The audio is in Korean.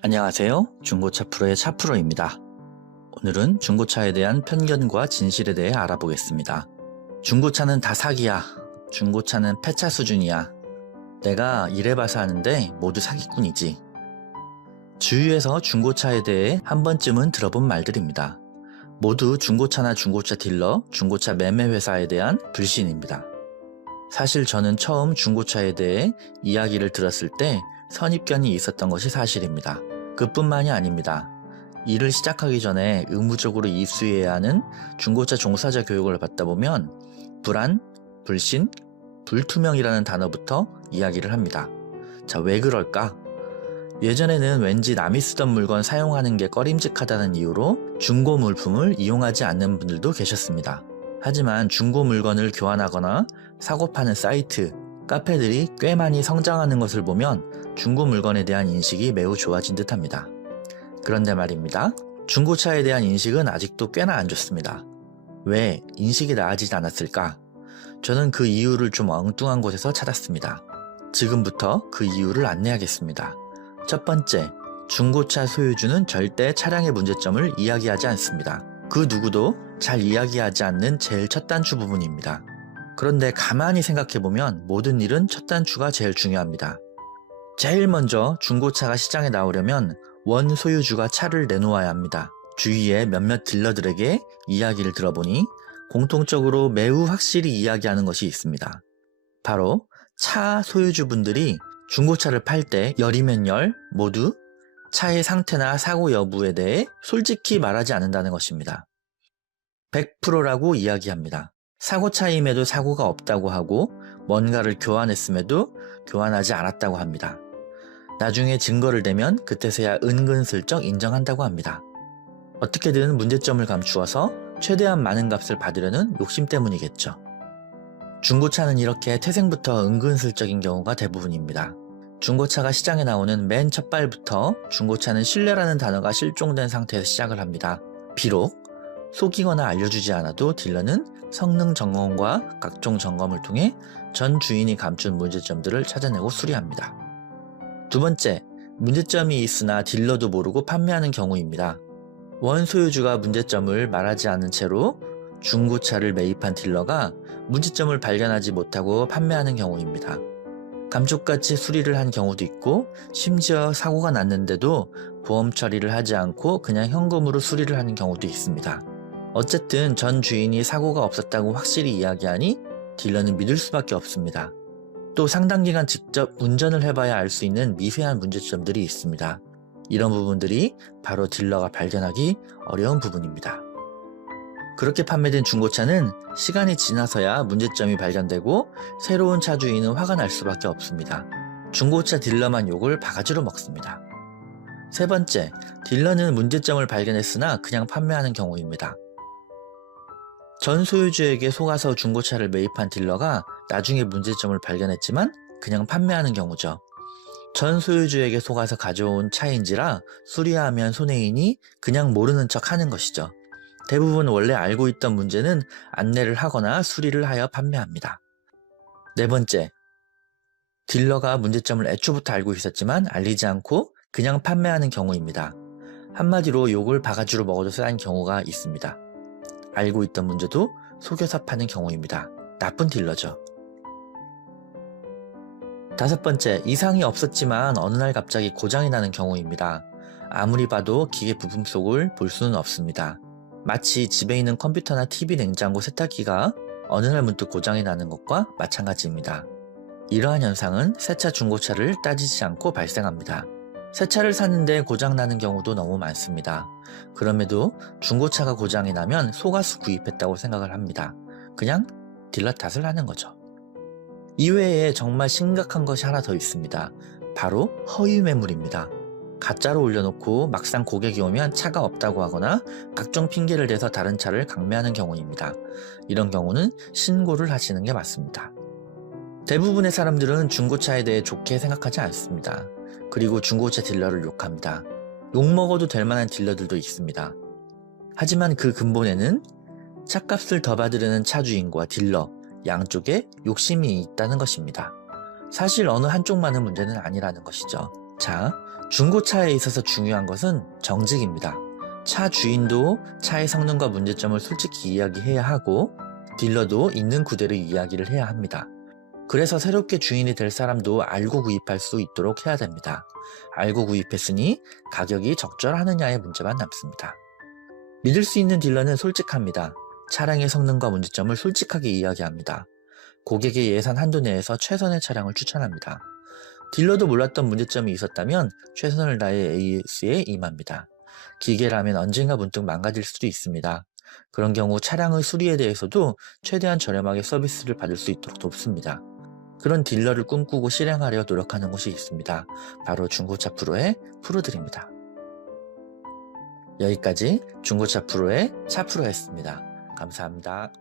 안녕하세요. 중고차 프로의 차프로입니다. 오늘은 중고차에 대한 편견과 진실에 대해 알아보겠습니다. 중고차는 다 사기야. 중고차는 폐차 수준이야. 내가 이래봐서 하는데 모두 사기꾼이지. 주위에서 중고차에 대해 한 번쯤은 들어본 말들입니다. 모두 중고차나 중고차 딜러, 중고차 매매 회사에 대한 불신입니다. 사실 저는 처음 중고차에 대해 이야기를 들었을 때 선입견이 있었던 것이 사실입니다. 그뿐만이 아닙니다. 일을 시작하기 전에 의무적으로 입수해야 하는 중고차 종사자 교육을 받다 보면 불안, 불신, 불투명이라는 단어부터 이야기를 합니다. 자, 왜 그럴까? 예전에는 왠지 남이 쓰던 물건 사용하는 게 꺼림직하다는 이유로 중고 물품을 이용하지 않는 분들도 계셨습니다. 하지만 중고 물건을 교환하거나 사고 파는 사이트, 카페들이 꽤 많이 성장하는 것을 보면 중고 물건에 대한 인식이 매우 좋아진 듯합니다. 그런데 말입니다. 중고차에 대한 인식은 아직도 꽤나 안 좋습니다. 왜 인식이 나아지지 않았을까? 저는 그 이유를 좀 엉뚱한 곳에서 찾았습니다. 지금부터 그 이유를 안내하겠습니다. 첫 번째, 중고차 소유주는 절대 차량의 문제점을 이야기하지 않습니다. 그 누구도 잘 이야기하지 않는 제일 첫 단추 부분입니다. 그런데 가만히 생각해보면 모든 일은 첫 단추가 제일 중요합니다. 제일 먼저 중고차가 시장에 나오려면 원 소유주가 차를 내놓아야 합니다. 주위의 몇몇 딜러들에게 이야기를 들어보니 공통적으로 매우 확실히 이야기하는 것이 있습니다. 바로 차 소유주분들이 중고차를 팔 때 열이면 열 모두 차의 상태나 사고 여부에 대해 솔직히 말하지 않는다는 것입니다. 100%라고 이야기합니다. 사고 차임에도 사고가 없다고 하고 뭔가를 교환했음에도 교환하지 않았다고 합니다. 나중에 증거를 대면 그때서야 은근슬쩍 인정한다고 합니다. 어떻게든 문제점을 감추어서 최대한 많은 값을 받으려는 욕심 때문이겠죠. 중고차는 이렇게 태생부터 은근슬쩍인 경우가 대부분입니다. 중고차가 시장에 나오는 맨 첫 발부터 중고차는 신뢰라는 단어가 실종된 상태에서 시작을 합니다. 비록 속이거나 알려주지 않아도 딜러는 성능 점검과 각종 점검을 통해 전 주인이 감춘 문제점들을 찾아내고 수리합니다. 두 번째, 문제점이 있으나 딜러도 모르고 판매하는 경우입니다. 원 소유주가 문제점을 말하지 않은 채로 중고차를 매입한 딜러가 문제점을 발견하지 못하고 판매하는 경우입니다. 감쪽같이 수리를 한 경우도 있고 심지어 사고가 났는데도 보험 처리를 하지 않고 그냥 현금으로 수리를 하는 경우도 있습니다. 어쨌든 전 주인이 사고가 없었다고 확실히 이야기하니 딜러는 믿을 수밖에 없습니다. 또 상당 기간 직접 운전을 해봐야 알 수 있는 미세한 문제점들이 있습니다. 이런 부분들이 바로 딜러가 발견하기 어려운 부분입니다. 그렇게 판매된 중고차는 시간이 지나서야 문제점이 발견되고 새로운 차 주인은 화가 날 수밖에 없습니다. 중고차 딜러만 욕을 바가지로 먹습니다. 세 번째, 딜러는 문제점을 발견했으나 그냥 판매하는 경우입니다. 전 소유주에게 속아서 중고차를 매입한 딜러가 나중에 문제점을 발견했지만 그냥 판매하는 경우죠. 전 소유주에게 속아서 가져온 차인지라 수리하면 손해이니 그냥 모르는 척 하는 것이죠. 대부분 원래 알고 있던 문제는 안내를 하거나 수리를 하여 판매합니다. 네 번째, 딜러가 문제점을 애초부터 알고 있었지만 알리지 않고 그냥 판매하는 경우입니다. 한마디로 욕을 바가지로 먹어도 싸인 경우가 있습니다. 알고 있던 문제도 속여서 파는 경우입니다. 나쁜 딜러죠. 다섯 번째, 이상이 없었지만 어느 날 갑자기 고장이 나는 경우입니다. 아무리 봐도 기계 부품 속을 볼 수는 없습니다. 마치 집에 있는 컴퓨터나 TV, 냉장고, 세탁기가 어느 날 문득 고장이 나는 것과 마찬가지입니다. 이러한 현상은 새차 중고차를 따지지 않고 발생합니다. 새 차를 샀는데 고장나는 경우도 너무 많습니다. 그럼에도 중고차가 고장이 나면 속아서 구입했다고 생각을 합니다. 그냥 딜러 탓을 하는 거죠. 이외에 정말 심각한 것이 하나 더 있습니다. 바로 허위 매물입니다. 가짜로 올려놓고 막상 고객이 오면 차가 없다고 하거나 각종 핑계를 대서 다른 차를 강매하는 경우입니다. 이런 경우는 신고를 하시는 게 맞습니다. 대부분의 사람들은 중고차에 대해 좋게 생각하지 않습니다. 그리고 중고차 딜러를 욕합니다. 욕먹어도 될 만한 딜러들도 있습니다. 하지만 그 근본에는 차값을 더 받으려는 차주인과 딜러 양쪽에 욕심이 있다는 것입니다. 사실 어느 한쪽만의 문제는 아니라는 것이죠. 자, 중고차에 있어서 중요한 것은 정직입니다. 차 주인도 차의 성능과 문제점을 솔직히 이야기해야 하고 딜러도 있는 그대로 이야기를 해야 합니다. 그래서 새롭게 주인이 될 사람도 알고 구입할 수 있도록 해야 됩니다. 알고 구입했으니 가격이 적절하느냐의 문제만 남습니다. 믿을 수 있는 딜러는 솔직합니다. 차량의 성능과 문제점을 솔직하게 이야기합니다. 고객의 예산 한도 내에서 최선의 차량을 추천합니다. 딜러도 몰랐던 문제점이 있었다면 최선을 다해 AS에 임합니다. 기계라면 언젠가 문득 망가질 수도 있습니다. 그런 경우 차량의 수리에 대해서도 최대한 저렴하게 서비스를 받을 수 있도록 돕습니다. 그런 딜러를 꿈꾸고 실행하려 노력하는 곳이 있습니다. 바로 중고차 프로의 프로들입니다. 여기까지 중고차 프로의 차 프로였습니다. 감사합니다.